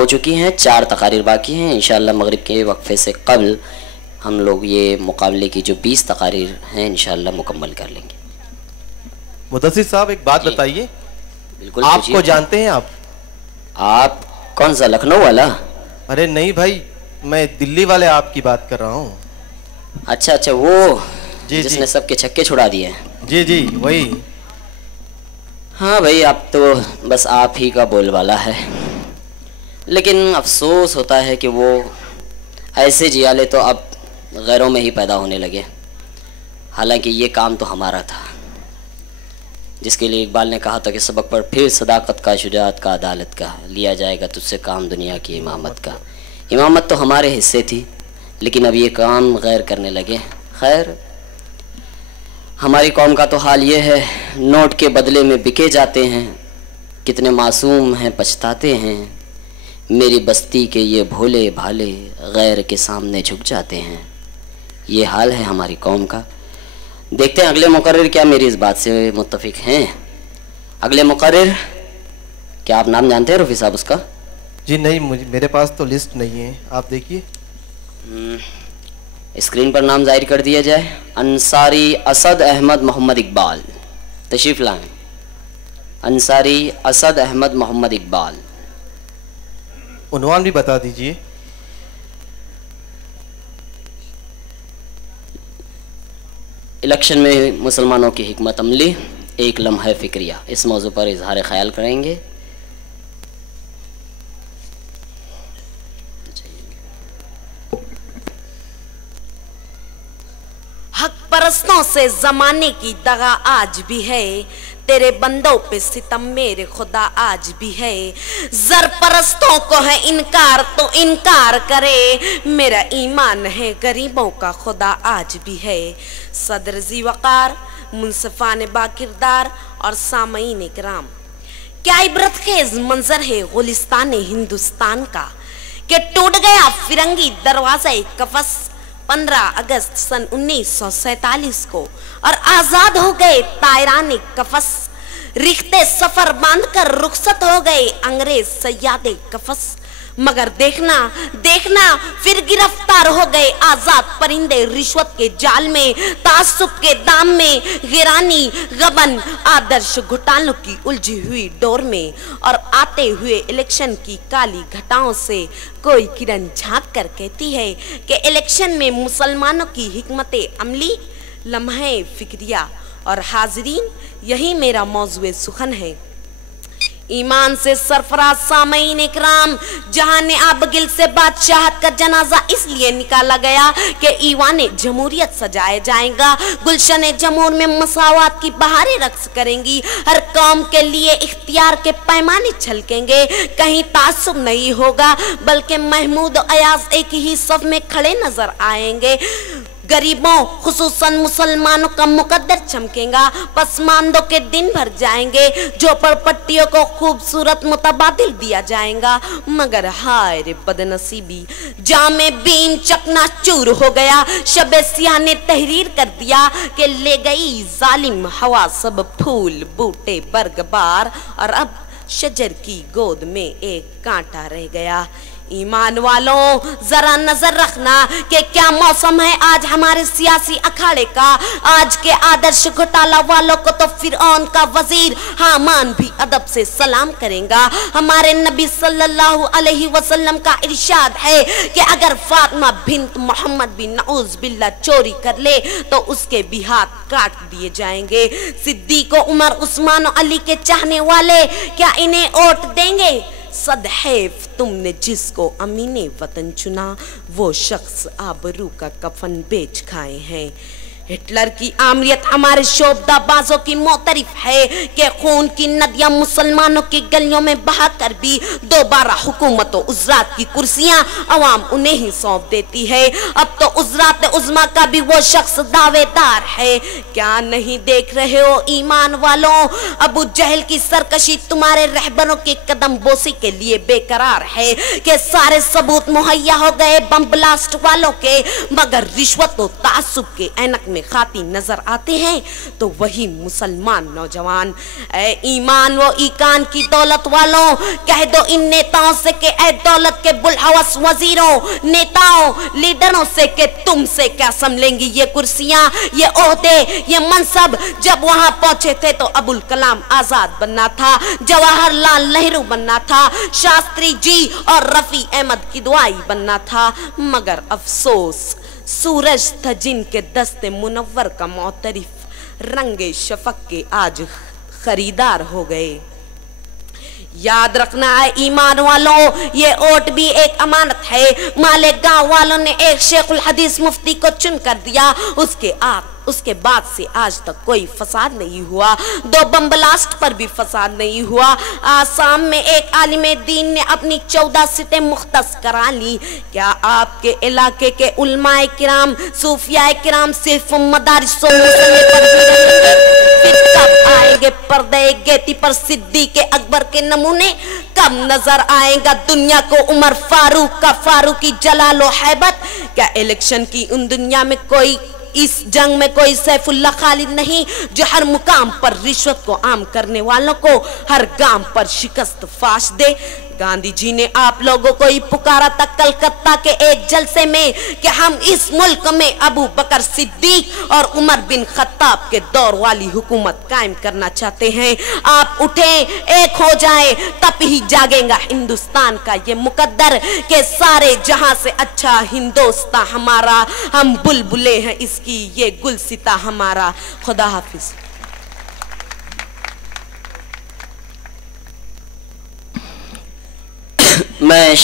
हो चुकी हैं, 4 तकारीर बाकी हैं। इंशाअल्लाह मगरिब के वक्फे से कबल हम लोग ये मुकाबले की जो 20 तकारीर हैं इंशाअल्लाह मुकम्मल कर लेंगे। मुदस्सिर साहब एक बात बताइए, बिल्कुल। आपको जानते हैं आप कौन सा, लखनऊ वाला? अरे नहीं भाई, मैं दिल्ली वाले आपकी बात कर रहा हूँ। अच्छा अच्छा, वो जी जिसने सबके छक्के छुड़ा दिए। जी जी वही। हाँ भाई, अब तो बस आप ही का बोलबाला है, लेकिन अफसोस होता है कि वो ऐसे जियाले तो अब गैरों में ही पैदा होने लगे। हालांकि ये काम तो हमारा था, जिसके लिए इकबाल ने कहा था कि सबक पर फिर सदाकत का, शुजाअत का, अदालत का, लिया जाएगा तुझसे काम दुनिया की इमामत का। इमामत तो हमारे हिस्से थी, लेकिन अब ये काम गैर करने लगे। खैर, हमारी कौम का तो हाल ये है, नोट के बदले में बिके जाते हैं। कितने मासूम हैं पछताते हैं, मेरी बस्ती के ये भोले भाले गैर के सामने झुक जाते हैं। ये हाल है हमारी कौम का। देखते हैं अगले मुकर्रिर क्या मेरी इस बात से मुत्तफिक हैं। अगले मुकर्रिर, क्या आप नाम जानते हैं रफ़ी साहब उसका? जी नहीं, मेरे पास तो लिस्ट नहीं है, आप देखिए। स्क्रीन पर नाम जाहिर कर दिया जाए। अंसारी असद अहमद मोहम्मद इकबाल, तशरीफ लाएं। अंसारी असद अहमद मोहम्मद इकबाल। उन्वान भी बता दीजिए। इलेक्शन में मुसलमानों की हिकमत अमली, एक लम्हा फिक्रिया, इस मौजू पर इजहार ख्याल करेंगे। हक परस्तों से जमाने की दगा आज भी है, तेरे बंदों पे सितम मेरे खुदा आज भी है। जर परस्तों को है इनकार तो इनकार करे, मेरा ईमान है गरीबों का खुदा आज भी है। सदर जी वकार, मुनसिफान बाकिरदार और सामईन इकराम, क्या इबरत खेज मंजर है गुलिस्तान हिंदुस्तान का, कि टूट गया फिरंगी दरवाजा कफस 15 अगस्त सन 1947 को, और आजाद हो गए तायरान कफस। रिश्ते सफर बांधकर रुखसत हो गए अंग्रेज सयादे कफस। मगर देखना देखना फिर गिरफ्तार हो गए आजाद परिंदे रिश्वत के जाल में, तासुब के दाम में, गिरानी गबन आदर्श घोटालों की उलझी हुई डोर में। और आते हुए इलेक्शन की काली घटाओं से कोई किरण झांक कर कहती है कि इलेक्शन में मुसलमानों की हिकमत अमली, लम्हे फिक्रिया। और हाजरीन, यही मेरा मौजूए सुखन है। ईमान से सरफराज सामईन इकराम, जहां ने आबगिल से बादशाहत का जनाजा इसलिए निकाला गया कि ईवान जमहूरियत सजाया जाएगा। गुलशन जमूर में मसावात की बहारें रक्स करेंगी, हर कौम के लिए इख्तियार के पैमाने छलकेंगे। कहीं तासुब नहीं होगा, बल्कि महमूद अयाज एक ही सफ में खड़े नजर आएंगे। गरीबों खुसूसन मुसलमानों का मुकद्दर चमकेगा, पसमानदों के दिन भर जाएंगे, झोपड़पट्टियों को खूबसूरत मुतबादिल दिया जाएगा। मगर हाय रे बदनसीबी, जामे बीन चकनाचूर हो गया। शबे सियाह ने तहरीर कर दिया कि ले गई जालिम हवा सब फूल बूटे बरगबार, और अब शजर की गोद में एक कांटा रह गया। ईमान वालों, जरा नजर रखना कि क्या मौसम है आज हमारे सियासी अखाड़े का। आज के आदर्श घोटाला वालों को तो फिरौन का वजीर हामान भी अदब से सलाम करेगा। हमारे नबी सल्लल्लाहु अलैहि वसल्लम का इरशाद है कि अगर फातिमा बिन्त मोहम्मद बिन नऊज बिल्ला चोरी कर ले तो उसके भी हाथ काट दिए जाएंगे। सिद्दीक, उमर, उस्मान और अली के चाहने वाले क्या इन्हें वोट देंगे? सदैव तुमने जिसको अमीने वतन चुना, वो शख्स आबरू का कफन बेच खाए हैं। हिटलर की आमरीत हमारे शोबदाबाजों की मोतरिफ है कि खून की नदियां मुसलमानों की गलियों में बहाकर भी दोबारा हुकूमत और उजरात की कुर्सियां अवाम उन्हें ही सौंप देती है। अब तो उजरात उज़्मा का भी वो शख्स दावेदार है। क्या नहीं देख रहे हो ईमान वालों, अबू जहल की सरकशी तुम्हारे रहबरों के कदम बोसी के लिए बेकरार है कि सारे सबूत मुहैया हो गए बम ब्लास्ट वालों के, मगर रिश्वत और तासुब के ऐनक में में खाती नजर आते हैं तो वही मुसलमान नौजवान। ऐ ईमान व ईकान की दौलत वालों, कह दो इन नेताओं से कि ऐ दौलत के बुलहवस वजीरों, नेताओं, लीडरों से कि तुमसे क्या संभलेंगी ये कुर्सियां, ये ओहदे, ये मनसब। जब वहां पहुंचे थे तो अबुल कलाम आजाद बनना था, जवाहरलाल नेहरू बनना था, शास्त्री जी और रफी अहमद की दुआई बनना था। मगर अफसोस, सूरज था जिनके दस्ते मुनव्वर का मोतरिफ रंगे शफक के आज खरीदार हो गए। याद रखना है ईमान वालों, ये वोट भी एक अमानत है। माले गांव वालों ने एक शेखुल हदीस मुफ्ती को चुन कर दिया, उसके बाद से आज तक कोई फसाद नहीं हुआ। 2 बम ब्लास्ट पर भी फसाद नहीं हुआ। आसाम में एक आलिमे दीन ने अपनी 14 सीटें मुख्तस करा ली। क्या आपके इलाके के उलमाए किराम, सूफियाए किराम सिर्फ मदारिसों पर फिर कब आएंगे पर्दे गेती पर सिद्दीक के अकबर के नमूने? कब नजर आएगा दुनिया को उमर फारूक का फारूकी जलालो हैबत? क्या इलेक्शन की उन दुनिया में कोई, इस जंग में कोई सैफुल्लाह खालिद नहीं जो हर मुकाम पर रिश्वत को आम करने वालों को हर गांव पर शिकस्त फाश दे? गांधी जी ने आप लोगों को ही पुकारा था कलकत्ता के एक जलसे में कि हम इस मुल्क में अबू बकर सिद्दीक और उमर बिन खत्ताब के दौर वाली हुकूमत कायम करना चाहते हैं। आप उठें, एक हो जाएं, तब ही जागेगा हिंदुस्तान का ये मुकद्दर कि सारे जहां से अच्छा हिंदोस्तां हमारा, हम बुलबुले हैं इसकी ये गुलसिता हमारा। खुदा हाफिज। मैं